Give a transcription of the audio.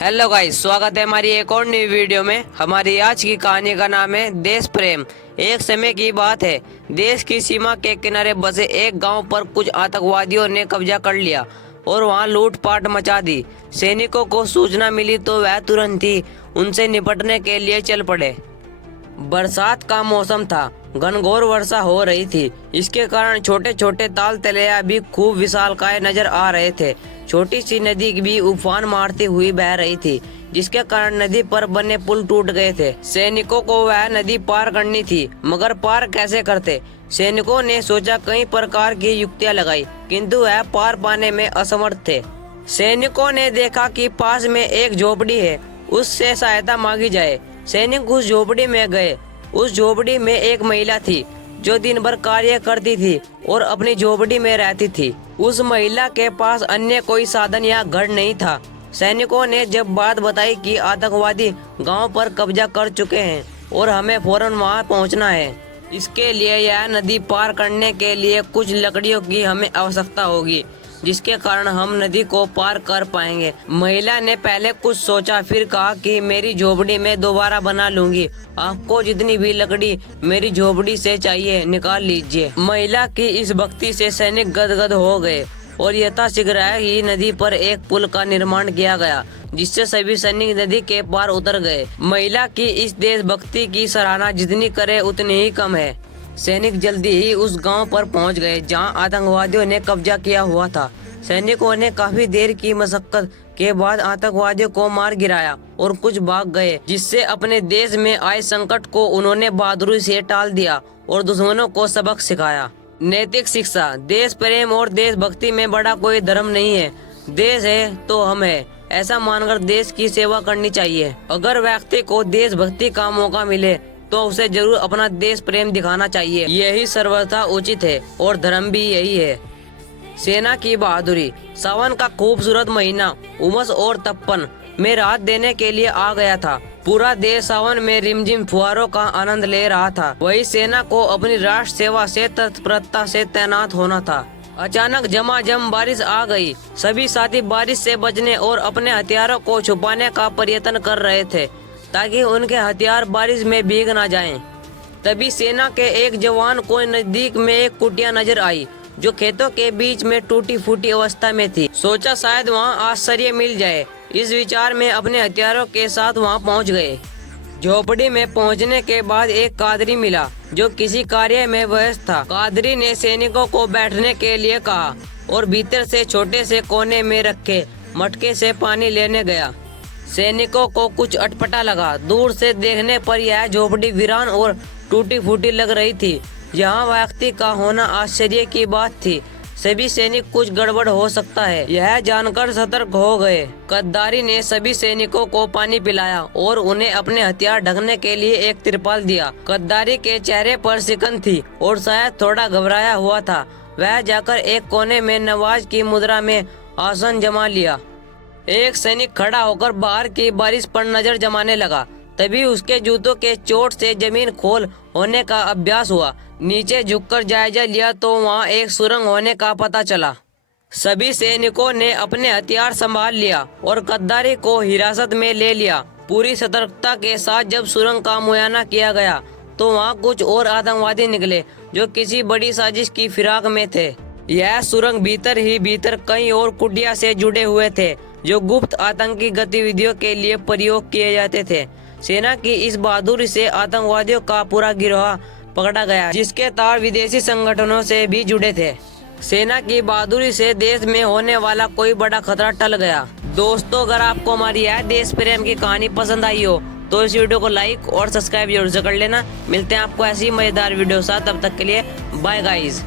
Hello guys, स्वागत है हमारी एक और नई वीडियो में। हमारी आज की कहानी का नाम है देश प्रेम। एक समय की बात है, देश की सीमा के किनारे बसे एक गांव पर कुछ आतंकवादियों ने कब्जा कर लिया और वहां लूटपाट मचा दी। सैनिकों को सूचना मिली तो वह तुरंत ही उनसे निपटने के लिए चल पड़े। बरसात का मौसम था, घनघोर वर्षा हो रही थी। इसके कारण छोटे छोटे ताल तलैया भी खूब विशालकाय नजर आ रहे थे। छोटी सी नदी भी उफान मारती हुई बह रही थी, जिसके कारण नदी पर बने पुल टूट गए थे। सैनिकों को वह नदी पार करनी थी, मगर पार कैसे करते? सैनिकों ने सोचा, कई प्रकार की युक्तियां लगाई, किंतु वह पार पाने में असमर्थ थे। सैनिकों ने देखा कि पास में एक झोपड़ी है, उससे सहायता मांगी जाए। सैनिक उस झोपड़ी में गए। उस झोपड़ी में एक महिला थी जो दिन भर कार्य करती थी और अपनी झोपड़ी में रहती थी। उस महिला के पास अन्य कोई साधन या घर नहीं था। सैनिकों ने जब बात बताई कि आतंकवादी गांव पर कब्जा कर चुके हैं और हमें फौरन वहां पहुंचना है, इसके लिए यह नदी पार करने के लिए कुछ लकड़ियों की हमें आवश्यकता होगी, जिसके कारण हम नदी को पार कर पाएंगे। महिला ने पहले कुछ सोचा, फिर कहा कि मेरी झोपड़ी में दोबारा बना लूंगी। आपको जितनी भी लकड़ी मेरी झोपड़ी से चाहिए निकाल लीजिए। महिला की इस भक्ति से सैनिक गदगद हो गए और यथाशीघ्र ही नदी पर एक पुल का निर्माण किया गया, जिससे सभी सैनिक नदी के पार उतर गए। महिला की इस देशभक्ति की सराहना जितनी करे उतनी ही कम है। सैनिक जल्दी ही उस गांव पर पहुंच गए जहां आतंकवादियों ने कब्जा किया हुआ था। सैनिकों ने काफी देर की मशक्कत के बाद आतंकवादियों को मार गिराया और कुछ भाग गए, जिससे अपने देश में आए संकट को उन्होंने बहादुरी से टाल दिया और दुश्मनों को सबक सिखाया। नैतिक शिक्षा। देश प्रेम और देशभक्ति में बड़ा कोई धर्म नहीं है। देश है तो हम है, ऐसा मानकर देश की सेवा करनी चाहिए। अगर व्यक्ति को देशभक्ति का मौका मिले तो उसे जरूर अपना देश प्रेम दिखाना चाहिए। यही सर्वथा उचित है और धर्म भी यही है। सेना की बहादुरी। सावन का खूबसूरत महीना उमस और तपन में राहत देने के लिए आ गया था। पूरा देश सावन में रिमझिम फुहारों का आनंद ले रहा था। वही सेना को अपनी राष्ट्र सेवा से तत्परता से तैनात होना था। अचानक झमाझम बारिश आ गई। सभी साथी बारिश से बचने और अपने हथियारों को छुपाने का प्रयत्न कर रहे थे, ताकि उनके हथियार बारिश में भीग ना जाएं। तभी सेना के एक जवान को नजदीक में एक कुटिया नजर आई, जो खेतों के बीच में टूटी फूटी अवस्था में थी। सोचा शायद वहां आश्रय मिल जाए। इस विचार में अपने हथियारों के साथ वहां पहुंच गए। झोपड़ी में पहुंचने के बाद एक कादरी मिला, जो किसी कार्य में व्यस्त था। कादरी ने सैनिकों को बैठने के लिए कहा और भीतर से छोटे से कोने में रखे मटके से पानी लेने गया। सैनिकों को कुछ अटपटा लगा। दूर से देखने पर यह झोपड़ी वीरान और टूटी फूटी लग रही थी। यहाँ व्यक्ति का होना आश्चर्य की बात थी। सभी सैनिक कुछ गड़बड़ हो सकता है, यह जानकर सतर्क हो गए। गद्दारी ने सभी सैनिकों को पानी पिलाया और उन्हें अपने हथियार ढकने के लिए एक तिरपाल दिया। गद्दारी के चेहरे पर सिकन थी और शायद थोड़ा घबराया हुआ था। वह जाकर एक कोने में नवाज की मुद्रा में आसन जमा लिया। एक सैनिक खड़ा होकर बाहर की बारिश पर नजर जमाने लगा। तभी उसके जूतों के चोट से जमीन खोल होने का अभ्यास हुआ। नीचे झुककर जायजा लिया तो वहां एक सुरंग होने का पता चला। सभी सैनिकों ने अपने हथियार संभाल लिया और गद्दारी को हिरासत में ले लिया। पूरी सतर्कता के साथ जब सुरंग का मुआयना किया गया तो वहां कुछ और आतंकवादी निकले, जो किसी बड़ी साजिश की फिराक में थे। यह सुरंग भीतर ही भीतर कई और कुटिया से जुड़े हुए थे, जो गुप्त आतंकी गतिविधियों के लिए प्रयोग किए जाते थे। सेना की इस बहादुरी से आतंकवादियों का पूरा गिरोह पकड़ा गया, जिसके तार विदेशी संगठनों से भी जुड़े थे। सेना की बहादुरी से देश में होने वाला कोई बड़ा खतरा टल गया। दोस्तों, अगर आपको हमारी यह देश प्रेम की कहानी पसंद आई हो तो इस वीडियो को लाइक और सब्सक्राइब जरूर से कर लेना। मिलते हैं आपको ऐसी मजेदार वीडियो साथ, तब तक के लिए बाय गाइज।